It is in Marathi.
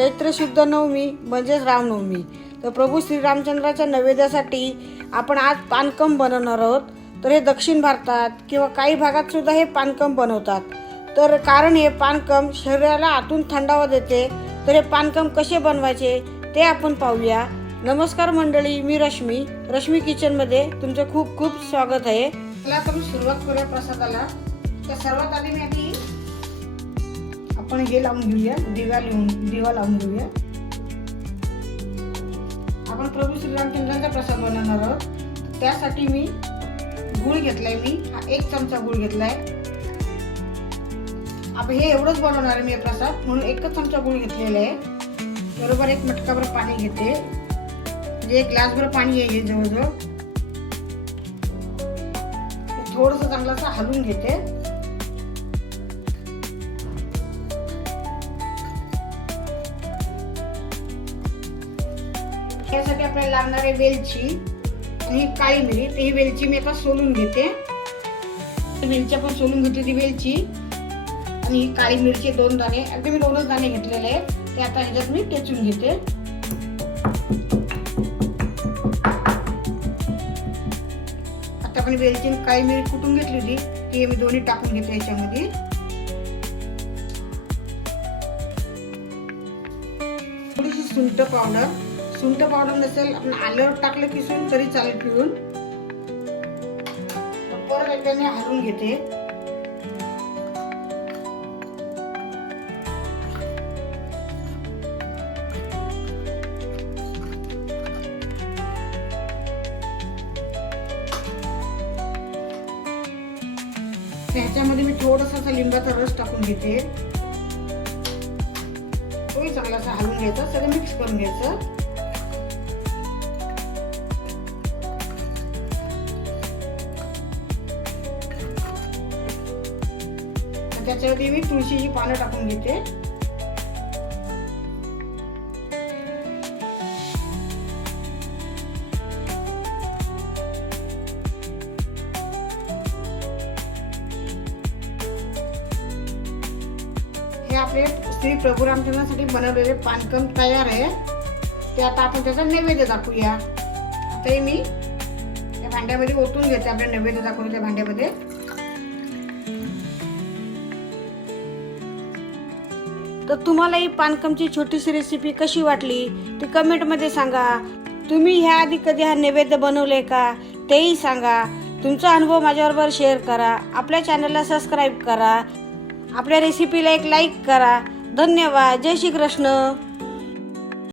चैत्र शुद्ध नवमी म्हणजेच रामनवमी। तर प्रभू श्रीरामचंद्राच्या नैवेद्यासाठी आपण आज पानकम बनवणार आहोत। तर हे दक्षिण भारतात किंवा काही भागात सुद्धा हे पानकम बनवतात। तर कारण हे पानकम शरीराला आतून थंडावा देते। तर हे पानकम कसे बनवायचे ते आपण पाहूया। नमस्कार मंडळी, मी रश्मी किचनमध्ये तुमचं खूप खूप स्वागत आहे। चला आपण सुरुवात करूया प्रसादाला। तर सर्वात आधी मी आपण हे लावून घेऊया, दिवा लावून घेऊया। आपण प्रभू श्रीरामचंद्रांचा प्रसाद बनवणार आहोत। त्यासाठी मी गूळ घेतलाय, मी हा 1 चमचा गूळ घेतलाय। आपण हे एवढंच बनवणार आहे मी प्रसाद, म्हणून 1 चमचा गूळ घेतलेला आहे। बरोबर 1 मटकाभर पाणी घेते, म्हणजे 1 ग्लासभर पाणी आहे जवळजवळ। थोडंसं चांगलं असं हलवून घेते। यासाठी आपल्याला लागणार आहे वेलची आणि काळी मिरी। तर ही वेलची मी आता सोलून घेते। वेलची पण सोलून घेतली ती वेलची, आणि ही काळी मिरची 2 दाणे, अगदी मी 2च दाणे घेतलेले आहेत। ते आता ह्याच्यात मी टेचून घेते। आता आपण वेलची आणि काळी मिरी कुटून घेतली होती ती मी दोन्ही टाकून घेते याच्यामध्ये। थोडीशी सुंठ पावडर नसेल आपण आल्यावर टाकलं किसून तरी चालेल पिळून। परत एकदा हलवून घेते। ह्याच्यामध्ये मी थोडासा लिंबाचा रस टाकून घेते। तोही चांगला असा हलवून घ्यायचा, सगळं मिक्स करून घ्यायचं। त्याच्यामध्ये मी तुळशीची पानं टाकून घेते। हे आपले श्री प्रभू रामचंद्रासाठी बनवलेले पानकम तयार आहे। ते आता आपण त्याचा नैवेद्य दाखवूया। आता मी या भांड्यामध्ये ओतून घेते, आपल्या नैवेद्य दाखवून त्या भांड्यामध्ये। तर तुम्हाला ही पानकमची छोटीशी रेसिपी कशी वाटली ती कमेंटमध्ये सांगा। तुम्ही ह्या आधी कधी हा नैवेद्य बनवले का तेही सांगा। तुमचा अनुभव माझ्याबरोबर शेअर करा। आपल्या चॅनलला सबस्क्राईब करा। आपल्या रेसिपीला एक लाईक करा। धन्यवाद। जय श्री कृष्ण।